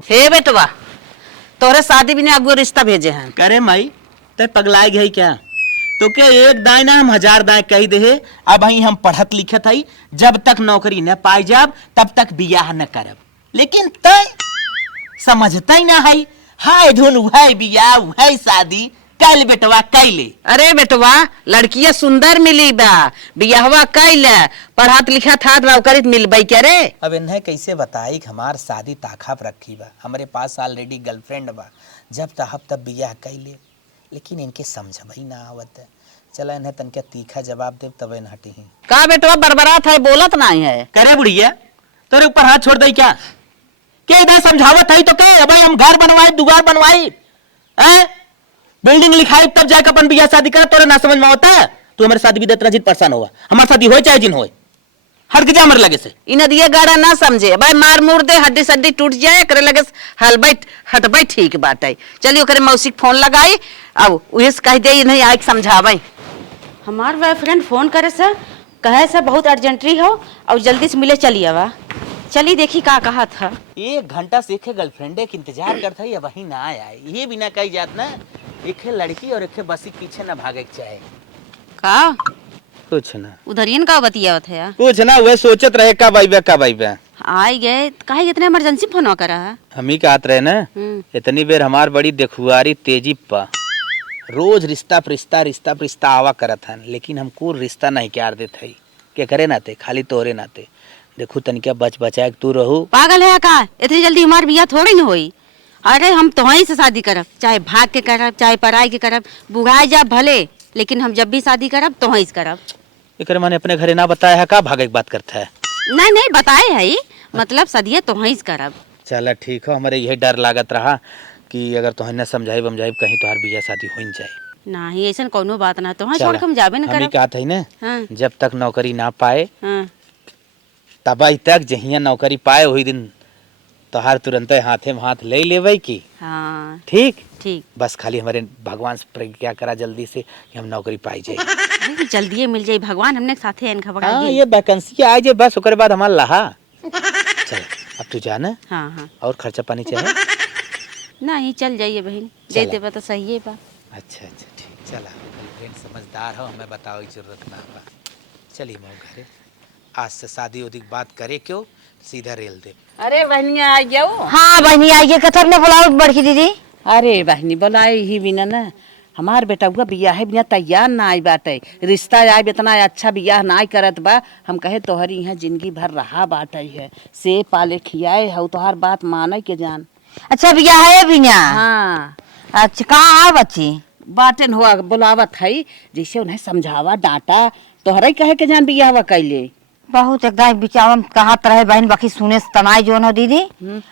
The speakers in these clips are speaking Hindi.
हे बेटवा, तोरे शादी भी ने अगुआ रिश्ता भेजे हैं। करे माई ते पगलाई गई क्या? तो के एक दाएं ना हम 1000 दाएं कही दे। अब ही हम पढ़त लिखत हई, जब तक नौकरी न पाई जाब तब तक बियाह न करब। लेकिन तय समझता ही ना है, हाय धुन है बियाह है शादी कल बेटवा कैले। अरे बेटवा, लड़कियां सुंदर मिली बा, बियाहवा कैले, पढ़त लिखत हाथ नौकरी मिलबई क्या रे? अब इन्हें कैसे बताई कि हमार शादी ताखाप रखी बा, हमारे पास ऑलरेडी गर्लफ्रेंड बा, जब तब तब बियाह कैले। लेकिन इनके समझबई ना आवत। चला इन्हें तनके तीखा जवाब दे तब इन हटी ही। का बेटवा बरबरात है, बोलत नहीं है। करे बुढ़िया तेरे ऊपर हाथ छोड़ दई क्या? के इधर समझावत है तो कहे भाई हम घर बनवाए दुगार बनवाई बिल्डिंग लिखाई तब जाकर अपन बियाह शादी करे। तोरे ना समझ में होता है? तू हमारे शादी भी इतना जिद परेशान होगा, हमारी शादी हो चाहे जिन हो हर के जा मर लगे से। इन दिए गाड़ा ना समझे भाई, मार मुर दे, हड्डी सड्डी टूट जाए, करे लगे हलबई हटबई ठीक बात है। चलिए करे मौसी फोन लगाई, अब उहे से कह दे नहीं आके समझावे। हमार बॉयफ्रेंड फोन करे से कहे से बहुत अर्जेंटरी हो और जल्दी से मिले चलिए। अब चली देखी का कहा था। 1 घंटा से एक गर्लफ्रेंड के इंतजार करता है, वही ना आया। ये बिना कही जात ना, एक लड़की और एक बसी पीछे ना भागे के चाहे। का कुछ ना उधरियन का बतियावत है? कुछ ना, वह सोचत रहे का भाई बे आई गए काहे इतने इमरजेंसी फोन करा है? हम ही कहत रहे ना, इतनी बेर हमार बड़ी देखुआरी तेजी पा रोज रिश्ता आवा करत हन, लेकिन हमको रिश्ता नहीं क्यार देत है। के करे नाते खाली तोरे नाते देखू तनिका बच बचाए तू रहू। पागल है का? इतनी जल्दी हमार बियाह थोड़ी न होई। अरे हम तोही से शादी करब, चाहे भाग के करब चाहे पराई के करब, बुढ़ाई जा भले, लेकिन हम जब भी शादी करब तोही से करब। एकरे माने अपने घरे ना बताया है का भागे की बात करता है? नहीं बताए है, मतलब सदिये तोही से करब। चला ठीक हो, हमारे यही डर लागत रहा कि अगर तोहन न समझाई बमझाई कहीं तोहार बियाह शादी हो न जाए। नहीं ऐसा कोनो बात ना, तोहा छोड़ के हम जाबे न करब। हम ही कहत है ना, हाँ। जब तक नौकरी ना पाए हाँ। तब तक जहिया नौकरी पाए वही दिन तोहार तुरंत हाथे में हाथ ले लेवे की। हाँ ठीक ठीक। बस खाली हमारे भगवान से प्रज्ञा करा जल्दी से कि हम नौकरी पाई जाए। जल्दी मिल जाए भगवान, हमने साथे इनका बगा हाँ, ये वैकेंसी आ जाए बस, उसके बाद हमारा लहा। चल अब तू जाना। हाँ हाँ। और खर्चा पानी चाहिए? नहीं चल जाइए बहन, दे देबा तो सही है बा। अच्छा ठीक, चला फ्रेंड समझदार हो, हमें बताओ जरूरत ना बा। चलिए मैं घरे, आज से शादी उदी बात करे क्यों, सीधा रेल दे। अरे बहनिया आ जाओ। हाँ बहनी आइए, कथर ने बुलाओ बड़की दीदी। अरे बहनी बुलाए ही बिना ना, हमार बेटा हुआ बियाह बिना तैयार ना आई बाटे, रिश्ता आए इतना अच्छा बियाह ना करत बा। हम कहे तोहरी यहाँ जिंदगी भर रहा बाटे है, से पाले खियाए हो, तोहार बात माने के जान। अच्छा बियाह है बिना? हाँ अच्छा कहाँ आ बच्ची? बाटन हुआ बुलावत है, जैसे उन्हें समझावा डांटा, तोहरा कहे के जान बियाह हुआ कैले। बहुत एकदम बिचावन कहा रहे बहन, बाकी सुने से तनाई जोन हो दीदी,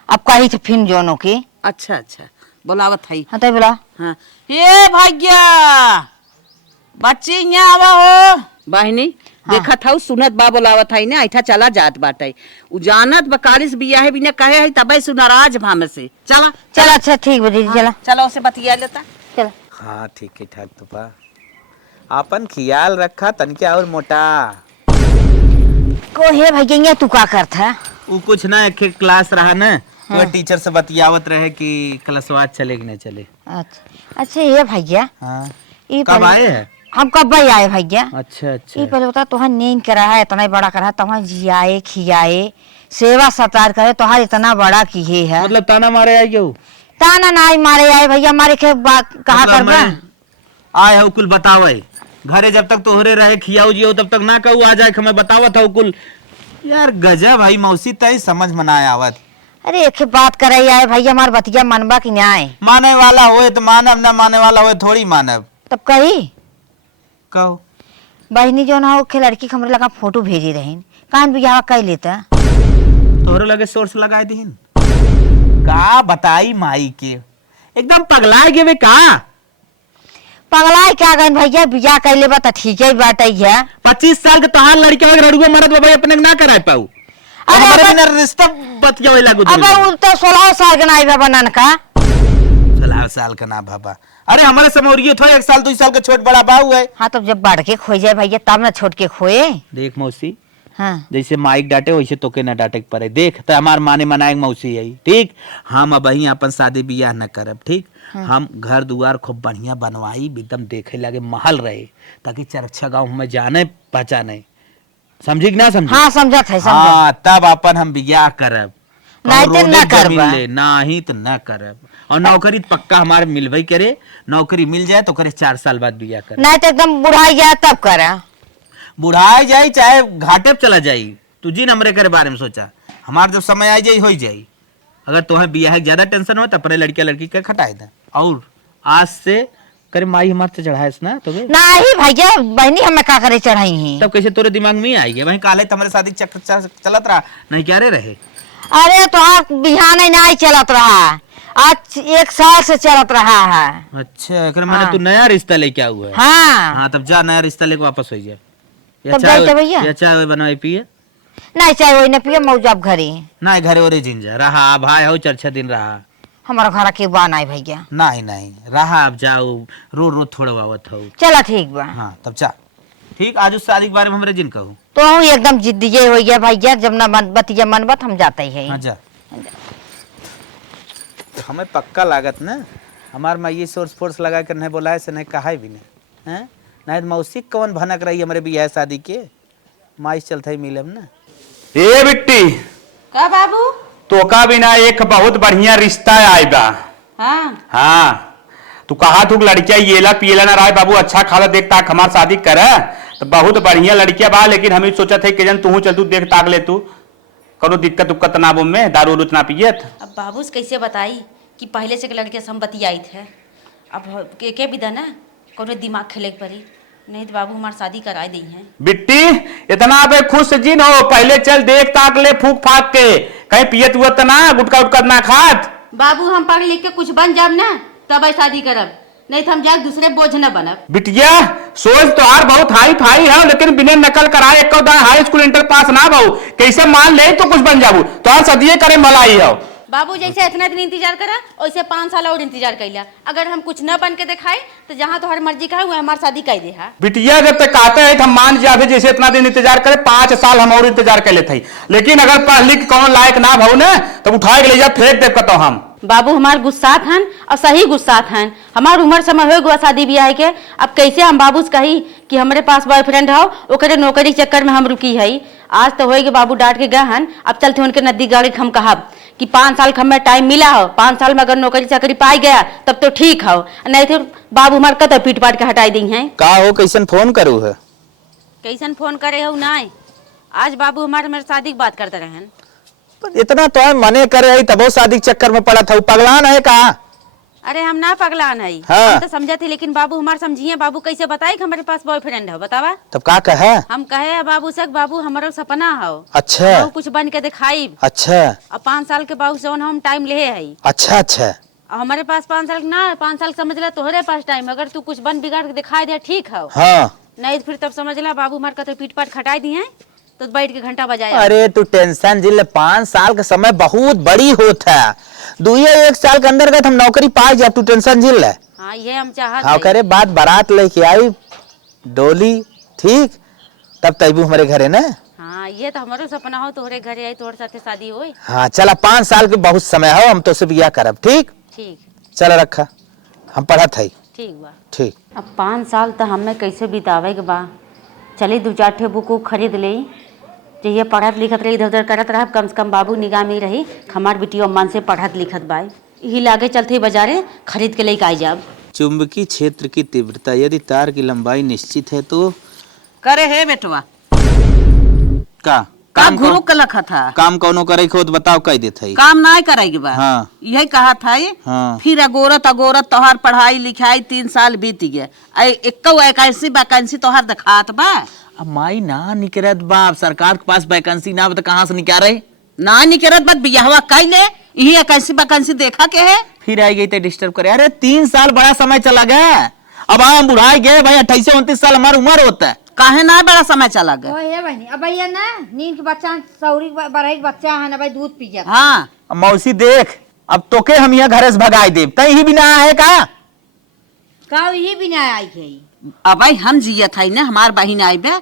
अब कही थे फिन जोनो की। अच्छा बुलावत है। हाँ तो बोला। हाँ ये भाग्या बच्ची यहाँ आवा हो। बहनी हाँ। देखा था सुनत बा बुलावत है ना, ऐठा चला जात बाटे, उ जानत बकारिस बियाह बिना कहे है तबे सु नाराज भाम से। चला चल अच्छा ठीक है दीदी, चला चलो उसे बतिया लेता। चला। हाँ ठीक है ठाक तो पा अपन ख्याल रखा तनके और मोटा को है भैया तू का करता है? वो कुछ ना, एक क्लास रहा ना, तो टीचर से बतियावत रहे कि क्लासवाद चले कि नहीं चले। अच्छा ये भैया, हाँ ये कब आए हैं? हम कब भाई आए भैया? अच्छा ये पहले बता, तुहार नींद करा है इतना बड़ा करा, तुहार जियाए खियाए सेवा सत्कार करे, तुहार इतना बड़ा की है। मतलब ताना मारे आई हो? ताना ना मारे आए भैया, मारे के कहा मतलब कर आए हो कुल बतावे घरे, जब तक तोहरे रहे खियाओ जियो तब तक ना कहू आ जाए मैं बतावत हो कुल। यार गजब भाई मौसी तय समझ मनाए आवत। अरे एक बात करे आए भैया, हमार बतिया मनबा की न्याय माने वाला होए तो मानब, ना माने वाला होए थोड़ी मानब। तब कही कहो बहनी जो ना हो लड़की हमरे लगा फोटो भेजी रही, कान बियाह कह लेता तोहरे लगे सोर्स लगाए दीन का बताई माई के एकदम पगलाए गे का। पगला क्या गए भैया, बियाह कर ले बा ठीक है बात है। 25 साल के तोहार लड़के रड़ुआ मरद बाबा अपने ना कराए पाऊ। अरे बिना रिश्ता बतियावे लागू। अबे वो तो 16 साल के नाई बाबा नान का, 16 साल का ना बाबा। अरे हमारे समोरियो थो 1 साल 2 साल का छोट बड़ा बाऊ है। हाँ तो जब बढ़ के खोए जाए भैया तब ना छोट के खोए। देख मौसी हाँ। जैसे माइक डांटे वैसे तोके ना डांटे के पड़े। देख तो हमार माने मनाए मौसी है ठीक। हम अब ही अपन शादी बियाह न करब ठीक। हम घर दुआर खूब बढ़िया बनवाई एकदम देखे लगे महल रहे ताकि चरक्षा गाँव में जाने पहचाने। समझी कि ना समझी? हाँ समझत है, समझत। हाँ तब अपन हम बियाह करब। नहीं तो रोडे ना जमीन करबा। ले, नाही तो ना करब। और नौकरी तो पक्का हमारे मिलबई करे। नौकरी मिल जाए तो करे 4 साल बाद बियाह करे। नहीं तो एकदम बुढ़ाई जाए तब करा। बुढ़ाई जाई चाहे घाटे पे चला जाई, तू जी हमरे करे बारे में सोचा। हमार जब समय आ जाई हो जाई। अगर तुम्हें बियाह के ज्यादा टेंशन हो तो अपने लड़किया लड़की के खटाए दे। और आज से करे माई हमार से चढ़ाएस ना तो नहीं भैया बहनी हमें का करे चढ़ाई है। तब कैसे तोरे दिमाग में आई है वही काले तुम्हारे शादी चलत रहा नहीं क्या रे रहे। अरे तो बिहान नहीं चलत रहा, आज 1 साल से चलत रहा है। अच्छा मैंने तू नया रिश्ता लेके हुआ है। हाँ हाँ तब जा नया रिश्ता लेके वापस हो जाए। तब जाते भैया। या चाय बनवाई पिए नहीं चाहे वही न पिए मौज अब घरे। ना घरे ओरे जिंजा रहा भाई हो 4-6 दिन रहा। हमारा घर के बा नहीं भैया। नहीं नहीं रहा अब जाओ रो रो थोड़ा आवत हो। चला ठीक बा। हाँ तब जा ठीक। आज उस शादी के बारे में हमरे जिन कहूँ तो हम एकदम जिद्दी जे हो गया भैया, जब ना मन बतिया मन बत हम जाते ही हाँ है। जा। तो हमें पक्का लागत ना हमार माई सोर्स फोर्स लगा कर नहीं बोलाए से नहीं कहा भी नहीं हैं। नहीं तो मौसी कौन भनक रही हमारे बियाह शादी के माई चलते ही मिलम ना। ए बिट्टी का बाबू? तो का बिना एक बहुत बढ़िया रिश्ता आए बा। हाँ हाँ तू कहा तू लड़किया येला पियला ना रहा बाबू अच्छा खाला देख ताक हमार शादी कर तो बहुत बढ़िया लड़किया बा। लेकिन हम सोचा थे कि जन तू चल तू देख ताक ले तू करो दिक्कत उक्कत ना में दारू उरू ना पियत। अब बाबू से कैसे बताई कि पहले से लड़के से हम बतियाई थे। अब के विदा ना कोनो दिमाग खेले के पड़ी, नहीं तो बाबू हमार शादी कराए दी हैं। बिट्टी इतना बे खुश जिन हो पहले चल देख ताक ले फूक फाक के कहीं पियत हुआ ना गुटका उटका ना खात। बाबू हम पढ़ लिख के कुछ बन जाब ना तब शादी करब, नहीं तो हम जाके दूसरे बोझ न बनब। बिटिया सोच तो यार बहुत हाई फाई है लेकिन बिना नकल कराए एक हाई स्कूल इंटर पास ना बहु कैसे मान ले तो कुछ बन जाबू तो यार सदिये करे मलाई हो। बाबू जैसे इतना दिन इंतजार करा वैसे 5 साल और इंतजार कैला। अगर हम कुछ न बन के दिखाई तो जहाँ तो हर मर्जी का है वह हमारी शादी कर दे। बिटिया जब तक कहते हैं हम मान जाते जैसे इतना दिन इंतजार करे 5 साल हम और इंतजार कर लेते लेकिन अगर पढ़ लिख कौन लायक ना भाऊ ना तो उठा के ले जा फेंक दे तो हम। बाबू हमार गुस्सात हन और सही गुस्सात हन। हमार उम्र समय हो गया शादी ब्याह के। अब कैसे हम बाबू से कही कि हमारे पास बॉयफ्रेंड हो ओकरे नौकरी के चक्कर में हम रुकी है। आज तो होएगे बाबू डांट के गए हन। अब चलते उनके नदी गाड़ी हम कहब कि 5 साल का हमें टाइम मिला हो, 5 साल में अगर नौकरी चाकरी पाई गया तब तो ठीक हो, नहीं तो बाबू हमारे कत पीट पाट के हटाई दी हैं। का हो कैसन फोन करू है कैसन फोन करे हो ना आज बाबू हमारे मेरे शादी की बात करते रहन। इतना तो मने करे तबो शादी के चक्कर में पड़ा था पगलान है का। अरे हम ना पगलान है हाँ। हम तो समझे थे लेकिन बाबू हमारे समझिए। बाबू कैसे बताए कि हमारे पास बॉयफ्रेंड है बतावा। तब का कहे हम कहे बाबू से बाबू हमारा सपना हो अच्छा बाबू कुछ बन के दिखाई। अच्छा अब 5 साल के बाबू से हम टाइम ले है। अच्छा अच्छा अब हमारे पास 5 साल ना 5 साल समझ ला तोहरे पास टाइम। अगर तू कुछ बन बिगाड़ के दिखाई दे ठीक हो, हाँ। नहीं तो फिर तब समझ ला बाबू हमारे कतो पीट पाट खटाई दी है तो बैठ के घंटा बजाया। अरे तू टेंशन जिले 5 साल का समय बहुत बड़ी होता है। 1 साल के अंदर हम नौकरी पा जाए तू टेंशन झिल ले। हाँ ये हम चाहत हाँ करे बात बारात लेके आई डोली ठीक तब तैबू हमारे घरे ना। हाँ ये तो हमारो सपना हो तोहरे घरे आई तोहरे साथे शादी होई। हाँ चला 5 साल के बहुत समय हो हम तो से बियाह करब ठीक। ठीक चल रखा हम पढ़त है ठीक बा। ठीक। अब 5 साल तो हमें कैसे बितावे के बा। चली 2-4 ठे बुक खरीद ले जहिए पढ़त लिखत रही इधर उधर करत रह कम से कम बाबू निगाह में रही हमार बिटिया मन से पढ़त लिखत बा। यही लागे चलते बाजारे खरीद के लेके आई जाब। चुंबकीय क्षेत्र की तीव्रता यदि तार की लंबाई निश्चित है तो करे है बेटवा का काम गुरु का लखा था काम कौनो करे खोद बताओ कह देते काम ना करेगी बा। हाँ। यही कहा था हाँ। फिर अगोरत अगोरत तोहार पढ़ाई लिखाई 3 साल बीत गए। 81 वैकेंसी तोहार दिखात बा। अब माई ना निकरत बाप सरकार के पास वैकेंसी ना बता कहाँ से निकाल रहे ना निकरत बात बियाहवा कैले यही 81 वैकेंसी देखा के है। फिर आई गई तो डिस्टर्ब करे। अरे 3 साल बड़ा समय चला गया। अब हम बुढ़ाई गए भाई 28-29 साल हमारी उम्र होता है काहे ना बड़ा समय चला गया। ओए बहनी अब भैया ना नींद के बच्चा सौरी बढ़ाई के बच्चा है ना भाई दूध पी जाता। हाँ अब मौसी देख अब तोके हम यहाँ घरे से भगाई देव तई ही बिना है का का यही भी ना आई है। अब हम जियत है ना हमार बहन आई बे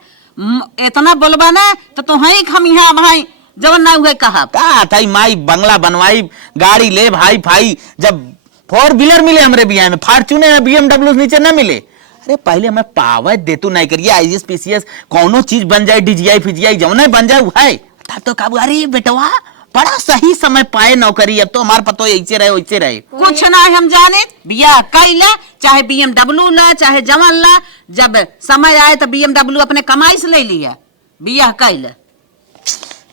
इतना बोलबा ना तो तुहई हम यहाँ भाई जवन ना हुए कहा का था माई बंगला बनवाई, गाड़ी ले भाई भाई, जब 4 व्हीलर मिले हमरे बियाह में, फॉर्च्यूनर BMW नीचे ना मिले। अरे पहले हमें पावर दे तू नहीं करिए, IAS PCS कौनो चीज बन जाए, DGI FGI जौन बन जाए है तब तो काबू। अरे बेटवा बड़ा सही समय पाए नौकरी, अब तो हमारे पतो ऐसे रहे वैसे रहे। कुछ ना हम जाने, बियाह कैला चाहे BMW ला चाहे जवन ला, जब समय आए तो BMW अपने कमाई से ले लिया, बियाह कैला।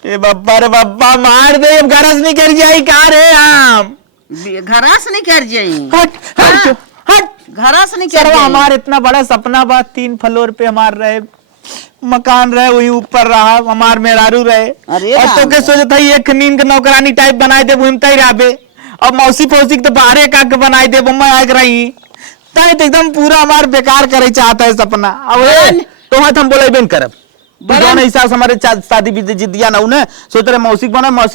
ए बब्बा रे बब्बा मार दे, अब गरज नहीं कर जाई का रे हम घरास नहीं कर जाई, हट हट हट घरास नहीं कर चलो जाई। हमारे इतना बड़ा सपना बा, 3 फ्लोर पे हमार रहे मकान रहे, वही ऊपर रहा हमार मेहरारू रहे। अरे और तो के सोचत है एक नींद के नौकरानी टाइप बनाए दे घूमता ही रहबे, और मौसी फौसी तो बाहर का के बनाए दे बम्मा आग रही ताई तो एकदम पूरा हमार बेकार करे चाहता है सपना। अब तो हम बोले बेन करब दोनों हिसाब से हमारे शादी भी जिदिया ना उन्हें सोच रहे मौसिक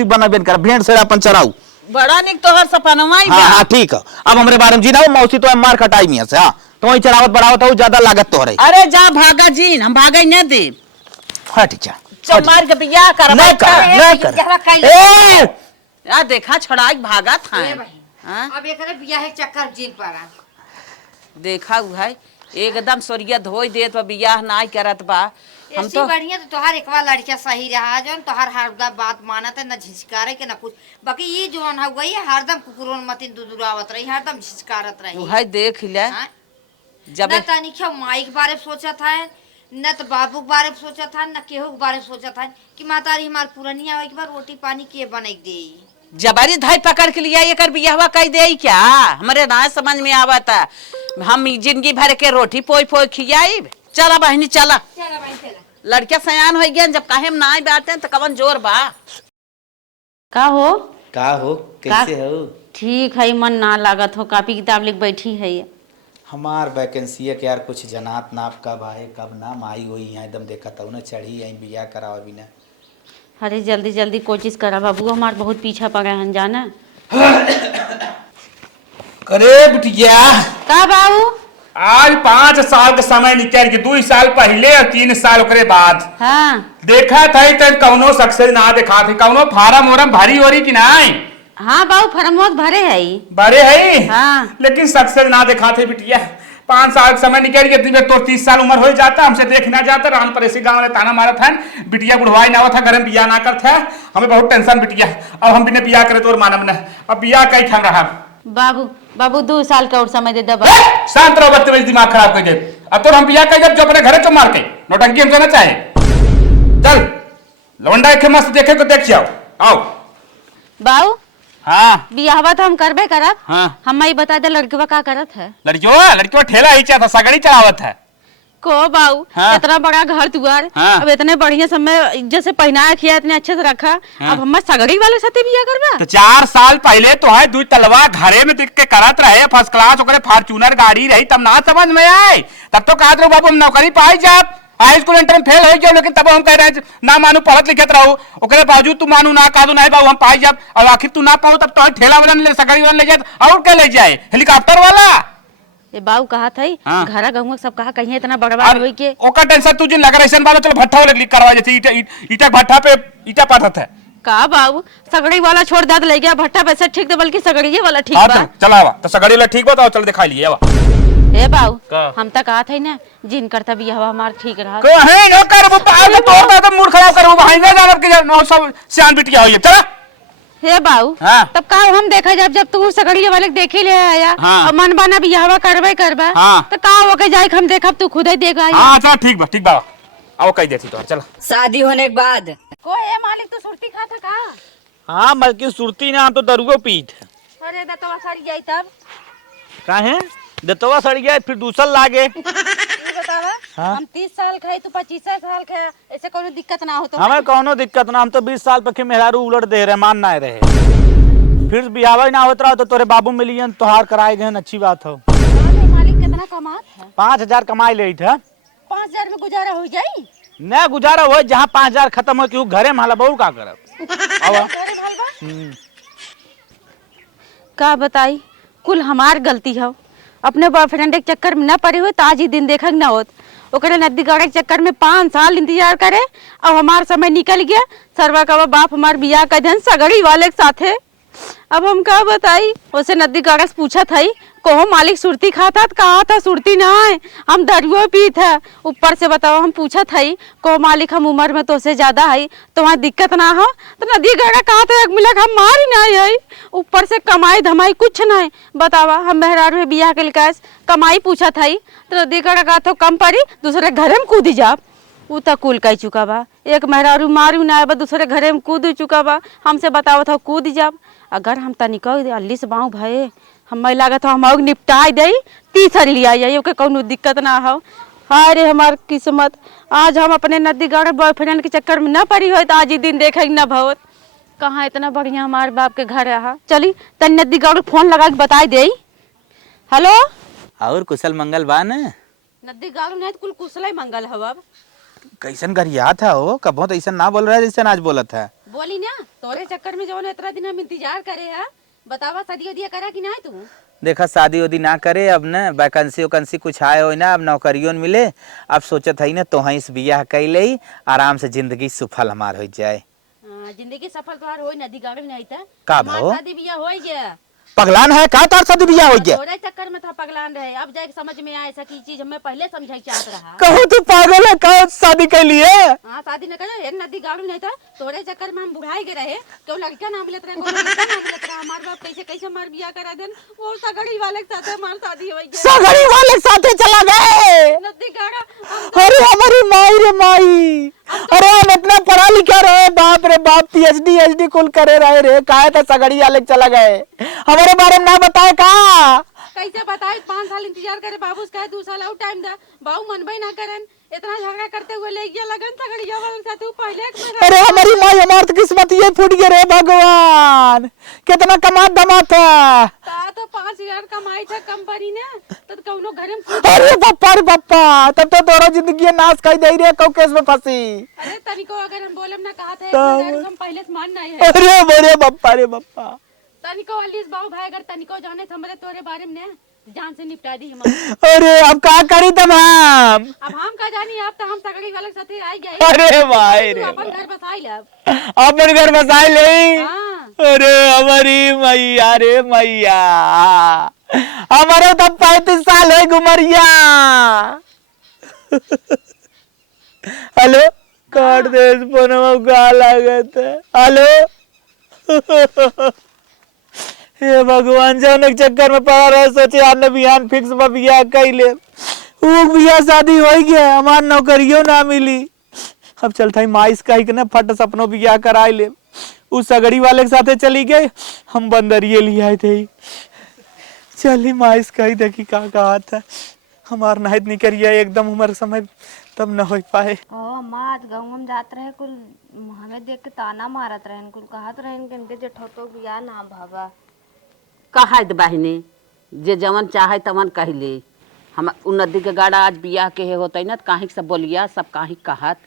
बना बेन कर भेंट से अपन चराऊ। बड़ा निक तोहर सपनवा ही हाँ ठीक है, अब हमारे बारे में जी ना मौसी तो मार खटाई मियां से। हाँ तो वही चढ़ावत बढ़ावत हो, ज्यादा लागत तो रही। अरे जा भागा जीन, हम भागे न दे। हट जा चमार के बियाह कर न कर ए आ देखा छड़ाई भागा था। हाँ? अब एकरे बियाह के चक्कर जीन पड़ा। देखा है एकदम सोरिया धोई देत बा, बियाह नाई करत बा। हम ऐसी तो बढ़िया तो तोहार एकवा लड़का सही रहा, जो तोहार हरदम बात मानत है, न झिझकारे के न कुछ। बाकी ये जोन है वही हरदम कुकुरों मतिन दुदुरावत रही, हरदम झिझकारत रही। है देख ले हाँ? जब न तनी क्यों माई के बारे में सोचा था, न तो बाबू के बारे में सोचा था, न केहू के बारे में सोचा था कि मातारी हमार पुरनिया एक बार रोटी पानी के बना दे। जबारी धाई पकड़ के लिया, ये कर बियाहवा कह दे क्या? हमारे ना समझ में आवता, हम जिंदगी भर के रोटी पोई पोई खियाई। चला बहनी चला, चला भाई चला। लड़किया सयान हो गया, जब काहे हम ना बैठते तो कवन जोर बा। का हो कैसे हो? ठीक है, मन ना लागत हो, कॉपी किताब लेके बैठी है। हमार वैकेंसी है कि यार कुछ जनात नाप कब आए कब ना आई हुई यहाँ एकदम देखा था ना चढ़ी यहीं बिया करावा बिना। अरे जल्दी जल्दी कोशिश करा बाबू, हमार बहुत पीछा पड़ा है जाना। अरे बिटिया का बाबू? आज 5 साल का समय निकल के 2 साल पहले और 3 साल ओकरे बाद हाँ देखा था तो कौनो सक्सेस ना देखा थे, कौनो फार्म वोरम भरी हो रही कि नहीं? हाँ बाबू फरमोत भरे है। भरे है हाँ। लेकिन सक्सेस ना देखा थे बिटिया। 5 साल का समय निकल गया तो 30 साल उम्र हो जाता, हमसे देखना जाता। रान परेसी गांव में ताना मारा था, बिटिया बुढ़वाई ना था, घर में बिया ना कर था। हमें बहुत टेंशन बिटिया, अब हम बिना बिया करे तो मानव न, अब बिया कई ठाम रहा। बाबू 2 साल का और समय दे दे। शांत रहो बच्चे, दिमाग खराब कर दे। अब तो हम बिया कर जब जो अपने घर चो मार के नौटंकी हमसे ना चाहे। चल लवंडा के मस्त देखे को देख जाओ। आओ बाबू हाँ बियाहवा तो हम करबे करब। हाँ। हम ही बता दे लड़कवा का करत है। लड़कियों ठेला ही चाहता, सगड़ी चढ़ावत है। को बाबू हाँ। इतना बड़ा घर दुआर, हाँ। अब इतने बढ़िया समय जैसे पहनाया खिया इतने अच्छे से रखा। हाँ। अब हम सगड़ी वाले साथे बिया करबा। तो 4 साल पहले तो है 2 तलवा घरे में देख के करत रहे, फर्स्ट क्लास ओकरे फॉर्च्यूनर गाड़ी रही, तब ना समझ में आए। तब तो कहत रहो बाबू हम नौकरी पाई जाब, हाई स्कूल इंटर में फेल हो गया, लेकिन तब हम कह रहे ना मानू पढ़त लिखत रहो, ओकरे बावजूद तू मानू ना कादू नहीं बाबू हम पाई जाब। और आखिर तू ना पाऊ तब तो ठेला वाला ले सगड़ी वाला ले जाए, और क्या ले जाए? हेलीकॉप्टर वाला। ये बाबू कहा था हाँ। घरा गाँव सब कहा कहीं इतना बर्बाद हुई के। ओका टेंशन तू जिन लगा रही वाला, चलो भट्ठा वाला क्लिक करवा जैसे ईटा भट्ठा पे ईटा पाथत है। का बाबू सगड़ी वाला छोड़ दे ले गया, भट्टा पैसे ठीक दे बल्कि सगड़ी वाला ठीक हाँ बा। चला आवा तो सगड़ी वाला ठीक बताओ, चल दिखा लिए हे बाबू का? हम तक कहा था ना जिन करता भी हवा हमार ठीक रहा। कहीं न कर वो पाल के तोड़ दे, मूड खराब कर वो भाई ना जानब के नौ सब सियान बिटिया होई चला। हे बाबू हाँ। तब का हम देखा जब तू सगड़ी वाले देखे ले आया। हाँ। और मन बना भी हवा करबे करबा। हाँ। तो का हो के जाए हम देखब तू खुद ही देख आया। हां चल ठीक बा आओ कह देती तो चला। शादी होने के बाद को ए मालिक तू सुरती खाता का? हाँ बल्कि सुरती ना, हम तो दरुगो पीठ। अरे दतवा सारी जाई तब काहे दतवा सड़ गया फिर दूसर लागे। ये बतावा। हाँ? हम 30 साल खाई तू 25 साल खा, ऐसे कोनो दिक्कत ना हो तो। हमें कोनो दिक्कत ना, हम तो 20 साल पे मेहरारू उलट दे रहे, मान ना रहे। फिर बिहावा ना होता रहा तो तोरे बाबू मिलियन तोहार कराए गए, अच्छी बात हो। मालिक कितना कमात है? 5000 कमाई ले था। 5000 में गुजारा हो जाई? न गुजारा हो, जहाँ 5000 खत्म हो क्यों घरे माला बहु का करब। का बताई कुल हमार गलती हो, अपने बॉयफ्रेंड के चक्कर में न पड़े हुए तो आज ही दिन देखा न होत। ओकरे नदी गाड़े के चक्कर में 5 साल इंतजार करे। अब हमार समय निकल गया। सरवा का बाप हमार बियाह कर देन सगड़ी वाले के साथे। अब हम का बताई, उसे नदी गाड़े से पूछा था कोहो मालिक सुरती खाता कहा था सुरती ना है, हम दरुआ पी था। ऊपर से बताओ हम पूछा था कोहो मालिक हम उम्र में तो से ज्यादा है तो वहाँ दिक्कत ना हो, तो नदी गाड़ा कहा था एक मिलक हम मार ही नहीं है। ऊपर से कमाई धमाई कुछ नहीं। बतावा हम मेहरारू में बियाह के लिए कमाई पूछा था तो नदी गाड़ा कहा था कम पड़ी दूसरे घरे में कूदी जा। वो तो कुल कह चुका बा, एक मेहरारू मारू ना बा दूसरे घरे में कूद चुका बा। हमसे बतावा था कूद जाब। अगर हम तनिक अल्ली से बाँव भये हमें लागत हो हम निपटाई दे तीसर लिया जाइए ओके कौनो दिक्कत ना हो। हाय रे हमार किस्मत, आज हम अपने नदी गाड़े बॉयफ्रेंड के चक्कर में न पड़ी हो तो आज ही दिन देखे न भवत। कहाँ इतना बढ़िया हमारे बाप के घर रहा। चली तन नदी गाड़े फोन लगा के बताई दे। हेलो और कुशल मंगल बा न? नदी गाड़े नहीं कुल कुशल मंगल हवा। कैसन गरिया था हो, कबो तो ऐसा ना बोल रहा है जैसे आज बोला था। बोली ना तोरे चक्कर में जो इतना दिन हम इंतजार करे है। बतावा शादी उदिया करा कि नहीं तू? देखा शादी उदी ना करे, अब न वैकेंसी वैकेंसी कुछ आए हो ना, अब नौकरियों मिले। अब सोचत है ना तो इस बियाह कैले आराम से जिंदगी सफल हमार हो जाए। जिंदगी सफल तोहार होई नदी गाड़े में नहीं था का हमार भाव? शादी बियाह होई गया। पगलान है का तार शादी बियाह हो गया? तोरे चक्कर में था पगलान रहे। अब जाके समझ में आए सकी चीज हमें पहले समझाई चाहत रहा। कहूँ तू पागल है, कहो शादी के लिए। हाँ शादी न करे नदी गाड़ू नहीं था तोरे चक्कर में हम बुढ़ाई गए रहे। क्यों लड़का ना मिलत रहे, कोई लड़का ना मिलत रहा। हमार बाप कैसे कैसे हमार बियाह करा देन, वो सगड़ी वाले के साथ हमार शादी हो गई। सगड़ी वाले साथे चला गए। नदी गाड़ा अरे हमारी माई रे माई, अरे हम इतना पढ़ा लिखा रहे, बाप रे बाप पीएचडी एचडी कुल करे रहे रे, काहे था सगड़ी वाले चला गए। हमारे बारे में ना बताए का? कैसे बताए 5 साल इंतजार करे बाबू कहे 2 साल और टाइम दा। बाबू मनबई ना करन, इतना झगड़ा करते हुए ले गया लगन सगड़िया वाले साथ तू पहले एक मेरा। अरे हमारी माई हमार तो किस्मत ये फूट गया रे भगवान, कितना कमा दमा था। तो 5,000 कमाई था कंपनी ने तो कौनो घरे में। अरे बप्पा रे बप्पा, तब तो तोरा जिंदगी नाश कर दे रे, कौ केस में फंसी। अरे तनिको अगर हम बोलम ना कहा था हम पहले से मान नहीं है। अरे बड़े बप्पा रे बप्पा, तनिको अलीस बाबू भाई अगर तनिको जाने हमरे तोरे बारे में ने जान से निपटा दी हम। अरे अब का करी तब हम? अब हम का जानी, अब तो हम सगड़ी वाले के साथे आई गए। अरे भाई रे, अपन घर बसाई ले अपन घर बसाई ले। हां अरे हमारी मैया रे मैया, हमारे तो 35 साल है गुमरिया। हेलो काट दे फोनवा गा लागत है। हेलो हे भगवान, जौन चक्कर में पड़ा रहे सोचे आज न बिहान फिक्स बा बियाह कैले, वो बियाह शादी हो गया, हमार नौकरियों ना मिली। अब चलता ही माइस का ही ना फट सपनों बियाह कराए ले। उस सगड़ी वाले के साथे चली गई, हम बंदरिये ले आए थे। चली माइस का ही देखी का कहा था, हमार नाहित निकरिया एकदम उम्र समय तब न हो पाए। ओ माँ आज गाँव में जात रहे कुल हमें देख के ताना मारत रहे, कुल कहत रहे इनके जेठो बियाह ना भागा। कहत बहिनी जे जवन चाहे तवन कह ले। हम उ नदी के गाड़ा आज बियाह के होते ना काहे सब बोलिया सब काहे कहत।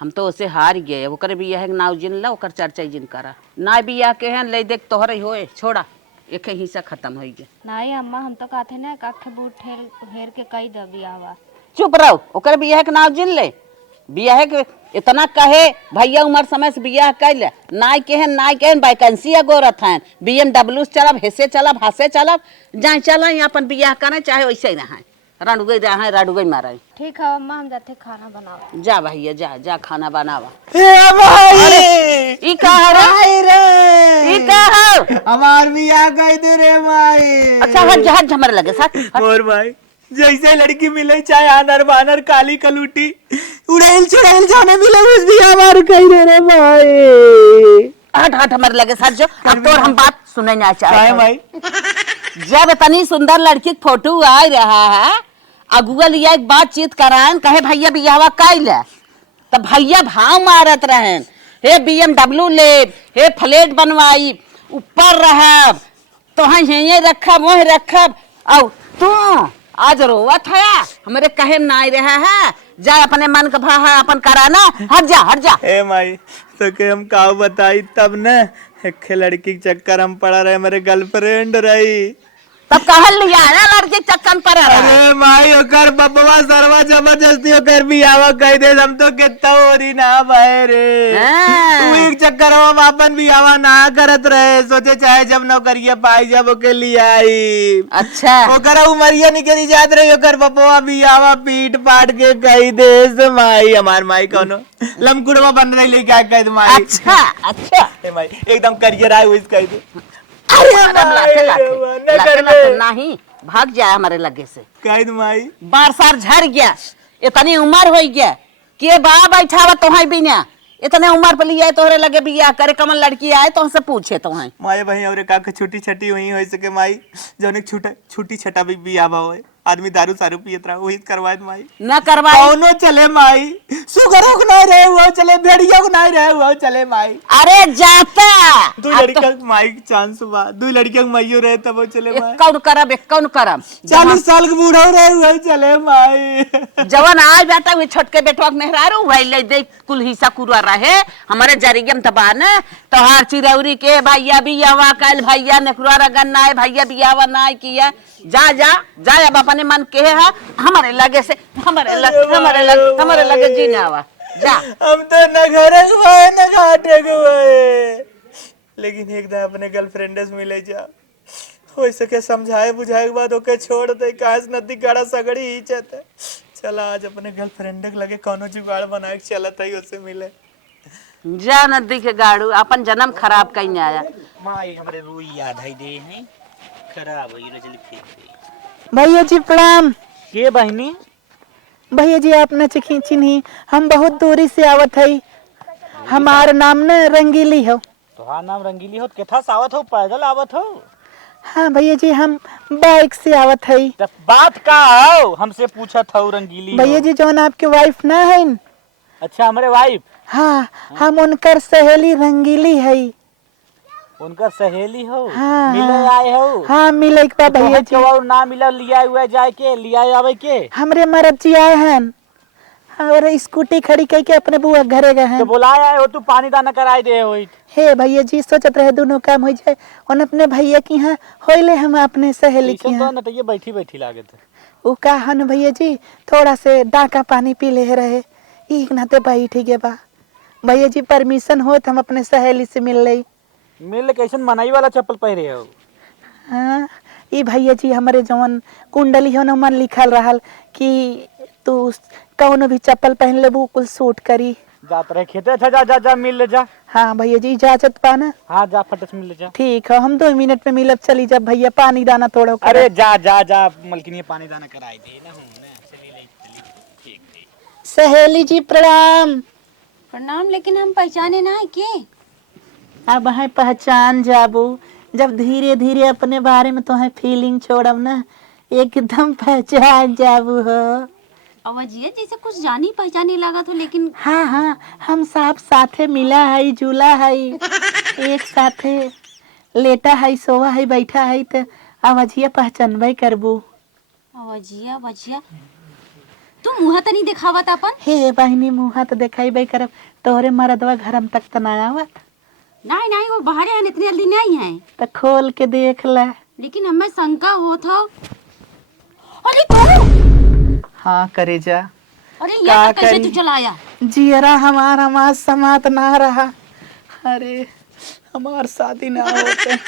हम तो उसे हार गए, ओकर बियाह के नाव जिन ला ओकर चर्चा जिन करा ना बियाह के हैं ले देख तोहरे होए छोड़ा एक हिस्सा खत्म हो गया। नहीं अम्मा हम तो कहते ना कखे बूट हेर के कई द बियाहवा। चुप रहो, ओकर बियाह के नाव जिन ले। बियाह के इतना कहे भैया उम्र समय से बियाह कैले नाई केहन वैकेंसी गोरत हैं BMW चलब हेसे चलब हंसे चलब जाए चल अपन बियाह करे चाहे वैसे ही रहे रणुगई रहे रणुगई मारे। ठीक है अम्मा हम जाते खाना बनावा। जा भैया जा जा खाना बनावा। ए भाई ई का रे ई का है हमार बियाह कह दे रे भाई। अच्छा हट हमरे लगे साथ मोर भाई जैसे लड़की मिले चाहे आनर बानर काली कलूटी उड़ेल चुड़ैल जाने मिले उस भी हमार कह दे रे भाई। हट हमारे लगे साथ जो अब तो हम बात सुने ना चाहे भाई। जब इतनी सुंदर लड़की की फोटो आ रहा है अगुआ लिया एक बातचीत कराएं कहे भैया बियाहवा कैले तो भैया भाव मारत रहें हे BMW ले हे फ्लैट बनवाई ऊपर रहब तो ये रखब वही रखब और तू आज रोवत है हमारे कहे में ना रहा है जा अपने मन का भा अपन कराना हट जा। ए माई तो के हम का बताई तब न एक लड़की के चक्कर हम पड़ा रहे मेरे गर्लफ्रेंड रही तब कहल लिया ना लड़के चक्कर पर आ रहा है। अरे माई ओकर बबवा सरवा जबरदस्ती ओकर बियाह कह दे, हम तो कितना होरी ना भाई रे। हाँ। तू एक चक्कर हम अपन बियाह ना करत रहे, सोचे चाहे जब नौकरिया पाई जब ओके लिया आई। अच्छा ओकर उमरिया निकली जात रही, ओकर बबवा बियाह पीट पाट के कह दे से माई हमार माई कोनो लमकुड़वा बन रही ले क्या कह दे माई। अच्छा अच्छा ए माई एकदम करियर आए हुई कह दे। मैडम लाते नहीं भाग जाए हमारे लगे से। कह दे माई बार सार झड़ गया, इतनी उम्र हो गया कि बा बैठा हुआ तो भी ना इतने उम्र पर लिया तोहरे लगे बिया करे कमल लड़की आए तो हमसे पूछे तो हैं माए भाई और का छोटी छटी हुई हो सके माई जौन एक छोटी छटा भी बिया होए आदमी दारू सारू पियत रहा वही करवाए माई न करवाई कौनो चले माई सुगरो को नहीं रहे हुआ चले भेड़िया को नहीं रहे हुआ चले माई। अरे जाता दो लड़का माई चांस हुआ, दो लड़कियों को माइयो रहे तब वो चले माई। कौन करब एक कौन करब 40 साल के बूढ़ा रहे हुए चले माई। जवन आज बेटा हुई छोटके बेटवा मेहरारू भाई ले दे कुल हिस्सा कुरवा रहे हमारे जरियम तबा न तोहार चिरौरी के भैया बियावा कल भैया नेकरुआ रगन नाय भैया बियावा नाय किया जा जा जा अब अपने मन के है हमारे लगे से हमारे लगे जीना आवा जा। हम तो न घर हुए न घाटे हुए, लेकिन एक दिन अपने गर्लफ्रेंड से मिले जा हो सके समझाए बुझाए के बाद ओके छोड़ दे काश नदी गाड़ा सगड़ी ही चलते। चला आज अपने गर्लफ्रेंड के लगे कोनो जुगाड़ बना के चलत है उससे मिले। जा नदी के गाड़ू अपन जन्म खराब कहीं आया। माई हमरे रोई याद है दे हैं खराब है चली फेंक दे। भैया जी प्रणाम। के बहनी भैया जी आप न खींची नहीं, हम बहुत दूरी से आवत है। हमार नाम न रंगीली हो। तोहार नाम रंगीली हो केथा से आवत हो पैदल आवत हो? हाँ भैया जी हम बाइक से आवत है। बात का हो हमसे पूछत हो रंगीली भैया जी जौन आपके वाइफ ना है। अच्छा हमारे वाइफ हाँ हम उनकर सहेली रंगीली है। उनकर सहेली हो हाँ, मिले आए हो? हाँ मिले एक बार भैया जी। और ना मिला लिया हुआ जाए के लिया आवे के हमरे मरद जी आए हैं और स्कूटी खड़ी करके अपने बुआ घरे गए हैं। तो बुलाया हो तू पानी दाना कराई दे हो। हे भैया जी सोचत रहे दोनों काम हो जाए और अपने भैया की यहाँ होइले हम अपने सहेली की यहाँ। तो ये बैठी बैठी लागे थे वो कहा न भैया जी थोड़ा से डाका पानी पी ले रहे एक नाते बैठ गए बा। भैया जी परमिशन हो तो हम अपने सहेली से मिल ले। मिल कैसन मनाई वाला चप्पल पहरे हो? हाँ ये भैया जी हमारे जवन कुंडली हो न मन लिखल रहा कि तू कौनो भी चप्पल पहन ले कुल सूट करी। जात रहे खेते। अच्छा जा जा जा मिल ले जा। हाँ भैया जी इजाजत पाना। हाँ जा फटस मिल ले जा। ठीक है हम 2 मिनट में मिलब चली जब भैया पानी दाना थोड़ा। अरे जा जा जा मलकिनी पानी दाना कराई दे ना चली ले ठीक ठीक। सहेली जी प्रणाम। प्रणाम लेकिन हम पहचाने ना है के। अब है पहचान जाबू जब धीरे धीरे अपने बारे में तो है फीलिंग छोड़ब ना एकदम पहचान जाबू हो। अवजिया जैसे कुछ जानी पहचानी लगा तो लेकिन हाँ हाँ हम सब साथे मिला है झूला है एक साथे लेटा है सोवा है बैठा है तो अवजिया पहचानबे करबू। अवजिया तू मुँह तो नहीं दिखावत अपन। हे बहनी मुँह तो दिखाई करब तोहरे मरदवा घरम तक तो ना आवत। नहीं वो बाहर हैं इतनी जल्दी नहीं है तो खोल के देख ले। लेकिन हमें शंका हो था। अरे तू हाँ करे जा। अरे ये कैसे तू चलाया? जियरा हमार समात ना रहा। अरे हमार शादी ना होते।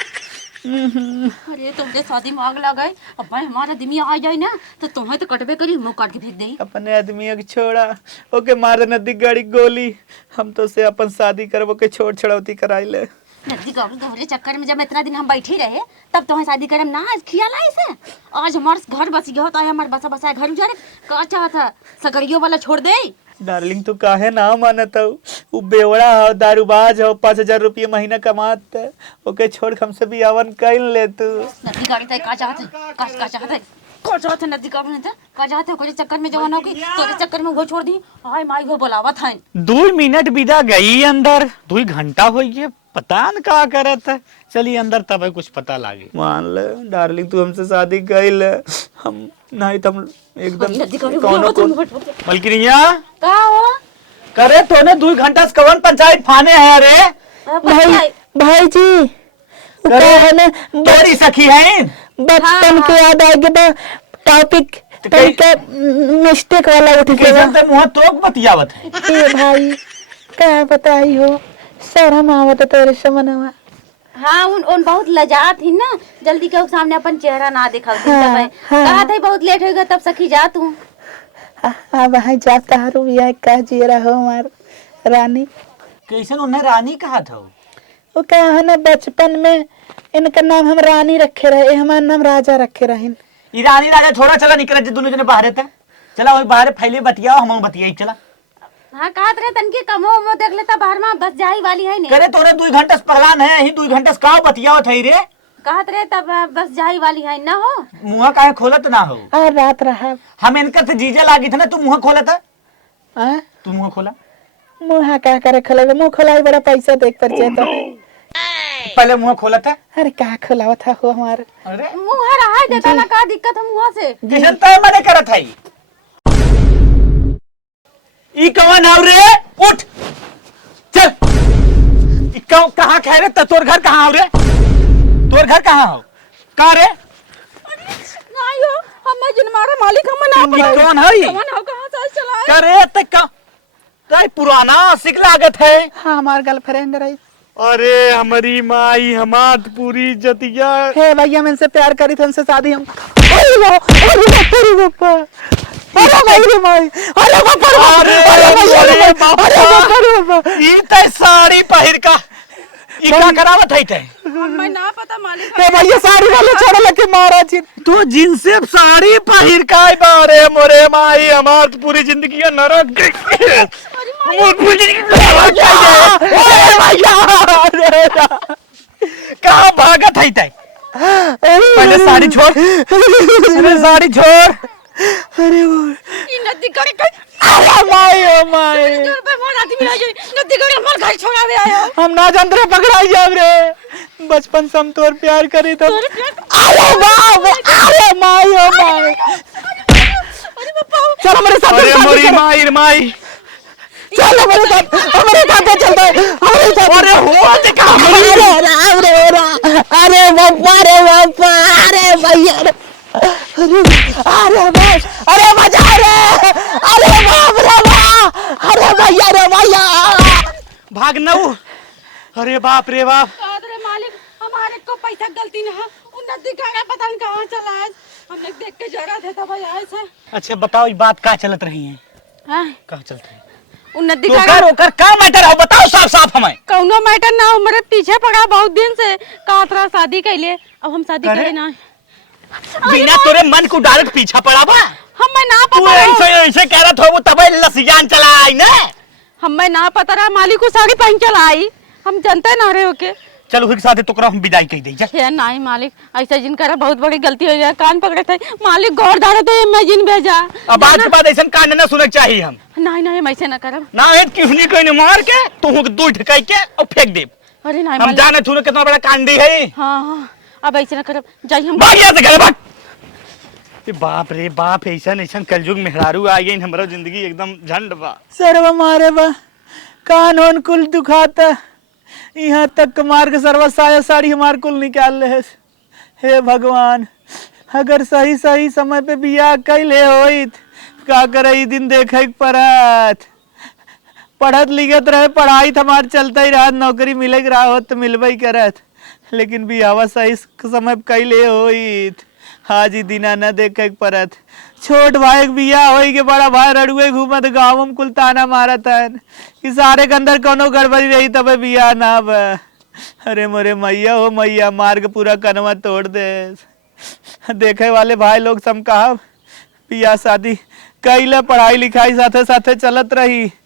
अरे तुमने शादी मांग लगा अब भाई हमारा आदमी आ जाए ना तो तुम्हें तो कटबे करी मुँह काट के फेंक दे। अपने आदमी के छोड़ा ओके मार नदी गाड़ी गोली हम तो से अपन शादी करबो के छोड़ छड़ौती कराई ले। नदी गहरे चक्कर में जब इतना दिन हम बैठी रहे तब तुम्हें शादी करे ना खियाला ऐसे। आज हमारे घर बस गया होता है हमारे बसा घर उजारे का चाहता सगड़ियों वाला छोड़ दे। डार्लिंग तू काहे ना मानत हो? वो बेवड़ा हो दारूबाज हो 5000 रुपये महीना कमात ओके छोड़ हमसे भी आवन कर ले तू। नदी गाड़ी तय का चाहते को चाहते नदी गाड़ी नहीं था का चाहते कोई चक्कर में जवान हो गई तेरे चक्कर में वो छोड़ दी। हाय माई वो बुलावा था 2 मिनट बिदा गई अंदर 2 घंटा हो गया पता न का करत है। चलिए अंदर तब कुछ पता लागे। मान ले डार्लिंग तू हमसे शादी कर हम नहीं तुम एकदम कौन मलकिनिया का हो करे तोने 2 घंटा से कवन पंचायत फाने है। अरे भाई जी करे है ना तोरी सखी है बचपन के याद आ गया टॉपिक तरीका मिस्टेक वाला उठ गया कैसे ते मुंह तोक बतियावत है। ए भाई क्या बताई हो शर्म आवत तेरे समनवा। हाँ उन बहुत लजा थी ना, जल्दी के सामने अपन चेहरा ना दिखाओ। हाँ। कहा था बहुत लेट होगा तब सखी जा तू। वहाँ जाता हरू या कह जी रहा हो हमार रानी। कैसे उन्हें रानी कहा था? वो क्या है ना बचपन में इनका नाम हम रानी रखे रहे, हमारा नाम राजा रखे रहे। ई रानी राजा छोड़ा, चला निकल दोनों जने बाहर थे। चला वही बाहर फैले बतियाओ, हम बतियाई चला। हाँ कहा रहे तनकी कमो मो देख लेता बाहर में बस जाई वाली है नहीं। करे तोरे 2 घंटे से पगलान है, यही 2 घंटे से का बतियाओ थे रे। कहत रहे तब बस जाई वाली है ना हो। मुंह काहे खोलत ना हो? और रात रहा हम इनकर से जीजे लागी थे ना, तू मुंह खोला था। तू मुंह खोला, मुँह क्या करे खोलेगा? मुँह खोलाई बड़ा पैसा देख पर तो पहले मुंह खोला था। अरे क्या खोलावा था हो हमारे? अरे मुंह रहा देता ना, का दिक्कत है मुंह से? जैसे तय मैंने करत है। ई कौन है रे? उठ चल। ई कहाँ कह रे? तोर घर कहाँ हो रे? तोर घर कहाँ हो? कहाँ रे? नहीं हो हम जिनमारा मालिक हम ना ई कौन है? कौन हो कहां से चला कह रे तय का तय पुराना सिक लागत है। हाँ हमार गर्लफ्रेंड रही। अरे हमारी माई हमार पूरी इज्जतिया। हे भैया मैं इनसे प्यार करी थी, उनसे शादी हम ई तय साड़ी पहिर का ई का करावत है तय? मैं ना पता मालिक। हे भैया साड़ी वाले छोड़ लेके महाराज जी। तू जिनसे साड़ी पहिर का बारे मोरे माई हमार पूरी जिंदगी नरक गई। कहाँ भागत है तय? पहले साड़ी छोड़, पहले साड़ी छोड़। अरे वो ई नदी करे के अरे माई ओ माई जोर पे मोर आदमी आ गई। नदी करे हमर घर छोड़ावे आयो। हम ना जानते रे पकड़ाई जाब रे। बचपन से हम तोर प्यार करी तो अरे बाप अरे माई ओ माई। अरे बापा चल हमारे साथ अरे मोरी माई माई चल हमारे साथ चलता है हमारे साथ। अरे हुआ देखा अरे राम रे राम। अरे बापा अरे भैया रे। अरे बस अरे बचा रे। अरे बाप रे बाप। अरे भैया रे भैया भागनऊ। अरे बाप रे बाप। रे मालिक हमारे को पैसा गलती ना उन नदी करे पता नहीं कहां चला है। हम लोग देख के जरा थे तब आए से। अच्छा बताओ ये बात का चलत रही है? हां कहाँ चलत रही? उन नदी तो करे कर ओकर का मैटर हो बताओ साफ साफ हमें। कौनो मैटर ना हमारे पीछे पड़ा बहुत दिन से। कातरा शादी कैले अब हम शादी करे ना। बिना तोरे मन को डायरेक्ट पीछा पड़ा बा। हमें ना तू पता ऐसे ऐसे कह रहा था वो तबे लसियान चला आई ना। हमें ना पता रहा मालिक को साड़ी पहन के लाई। हम जनते ना रहे होके। चल उसके साथ तोकरा हम विदाई कह दे जा। ये नहीं मालिक ऐसा जिन करा बहुत बड़ी गलती हो गया। कान पकड़े थे मालिक गौर धारे तो मैं जिन भेजा। अब आज के बाद ऐसा कांड ना सुने चाहिए हम। नहीं नहीं हम ऐसे ना करब। ना है किसनी कोई ने मार के तू दू ढकाई के और फेंक दे। अरे नहीं हम मालिक। जाने तूने कितना बड़ा कांडी है। हाँ हाँ अब ऐसे ना करब जाइए हम। भाग यहाँ से घर भाग। ये बाप रे बाप ऐसा ऐसा कलयुग मेहरारू आ गई हमारा जिंदगी एकदम झंड बा। सरवा मारे बा कान होन कुल दुखाता। यहाँ तक मार के सरवा साया साड़ी हमार कुल निकाल ले। हे भगवान अगर सही सही समय पे बियाह कैले होइत का करे ई दिन देखे पड़त। पढ़त लिखत रहे पढ़ाई हमार चलता ही रहत नौकरी मिले रहा होत तो मिलबई करत। लेकिन बियाह सही समय पे कैले होइत आज ही दिना न देखे पड़त। छोट भाई के बियाह होई के बड़ा भाई रड़ुए घूमत गाँव में कुल ताना मारत है कि सारे के अंदर कोनो गड़बड़ी रही तबे बियाह ना बा। अरे मोरे मैया हो मैया मार के पूरा कनवा तोड़ दे। देखे वाले भाई लोग सब कहा बियाह शादी कैले पढ़ाई लिखाई साथे साथे चलत रही।